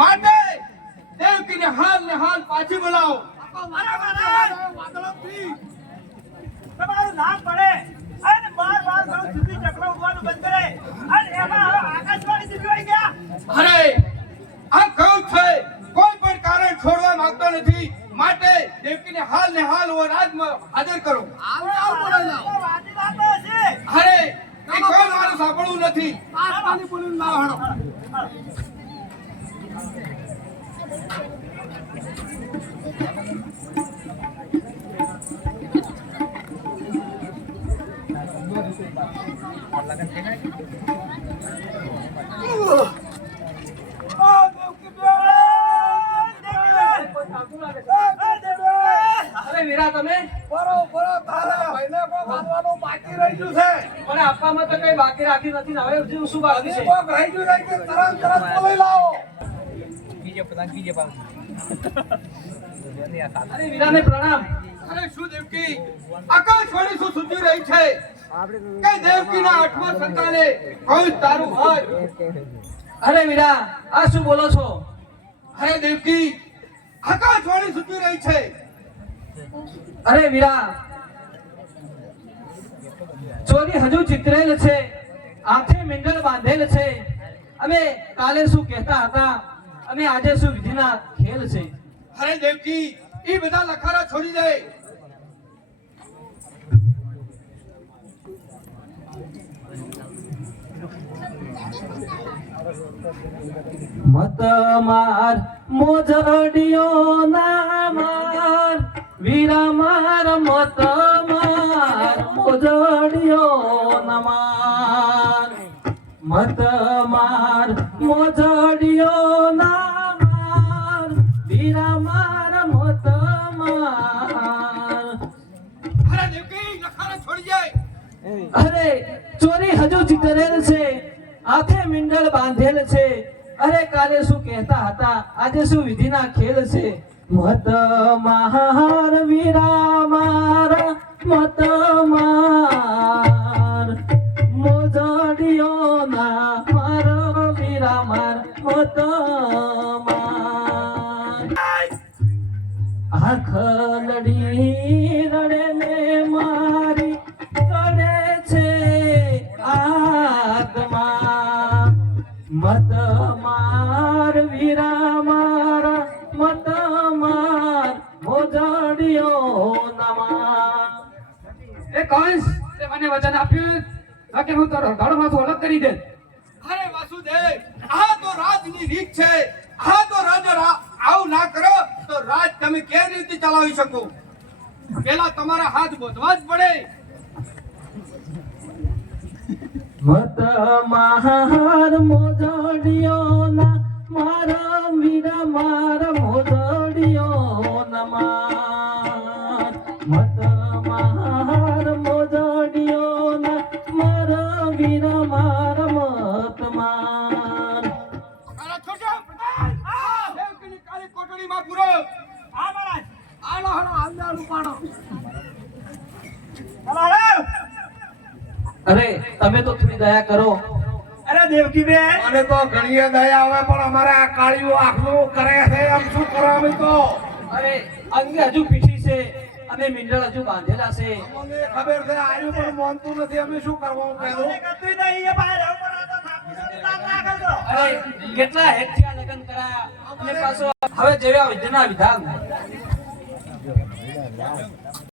માટે દેવકીને હાલ ને હાલ પાછી બોલાવો. તમારું નામ પડે અને બાર બાર સુધી ચક્ર ઉડવાનું બંધ કરે અને એમાં હવે આકાશવાણી સુધી આવી ગયા. અરે આ કહું છે કોઈ પણ કારણ છોડવા માંગતો નથી, માટે દેવકીને હાલ ને હાલ રાજમાં હાજર કરો. વાતી વાતો છે. અરે એ કોઈ મારું સાંભળવું નથી. અરે વીરા તમે બાકી રહી ગયું છે. મને આપવામાં તો કઈ બાકી રાખી નથી ને હવે હજુ શું બાકી છે? રહી ગયું છે કે તરત બોલાવી લાવો. અરે વીરાને પ્રણામ. અરે શું દેવકી આકાશવાણી શું સુધી રહી છે કે દેવકીના આઠમા સંતાને કોઈ તારું હાથ. અરે વીરા આ શું બોલો છો? અરે દેવકી આકાશવાણી સુધી રહી છે. અરે વીરા ચોરી હજુ ચિતરેલ છે, આંખે મીંડળ બાંધેલ છે. અમે કાલે શું કહેતા હતા અને આજે શું વિધિના ખેલ છે. અરે દેવકી એ બધા લખારા છોડી દે. મત માર મોજડિયો ના માર વીરા માર મત માર મોજડિયો ના માર મત માર મોજડિયો ના માર વીરા માર મત માર. અરે દેવકી લખારા છોડી જાય. અરે ચોરી હજુ ચિતરેલ છે, આંખે મીંડળ બાંધેલ છે. અરે કાલે શું કહેતા હતા આજે શું વિધિના ખેલ છે. મત માર વીરા માર મત માર મોજડિયો ના માર વીરા માર મત માર. આંખ લડી રડે ને મારી રડે છે આત્મા. મત માર વીરા મારા મત માર મોજડિયો નમા. એ કંસ તે મને વચન આપ્યું કે હું તારો ધડમાંથી અલગ કરી દે. અરે વાસુદેવ આ તો રાજની રીત છે. આ તો રાજા આવું ના કરો તો રાજ તમે કેવી રીતે ચલાવી શકો? પેલા તમારા હાથ બોધવા જ પડે. મત માર મોજડિયો ના મારા વીરા મારા મોજડિયો નમા. મત માર મોજડિયો ના મારા વીરા મારા મત માર. અરે છોટા પ્રધાન આ દેવકીની કાળી કોટડીમાં પૂરો. આ મહારાજ આલો હળો આંદાળું પાડો. હલો. અરે તમે તો થોડી દયા કરો. અરે દેવકી બેન મને તો ઘણીએ દયા આવે પણ અમારે આ કાળીઓ આખલું કરે છે એમ શું કરો અમે તો? અરે અંગે હજુ પીઠી છે અને મીંડળ હજુ બાંધેલા છે. અમને ખબર છે આયુ પણ માનતું નથી, અમે શું કરવું કહેજો? કતું નહીં એ બહાર આવું પણ આ તો થાપીને નામ ના કરજો. અરે કેટલા હેઠિયા લગન કરાયા અને પાછો હવે જેવા વિધિના વિધાન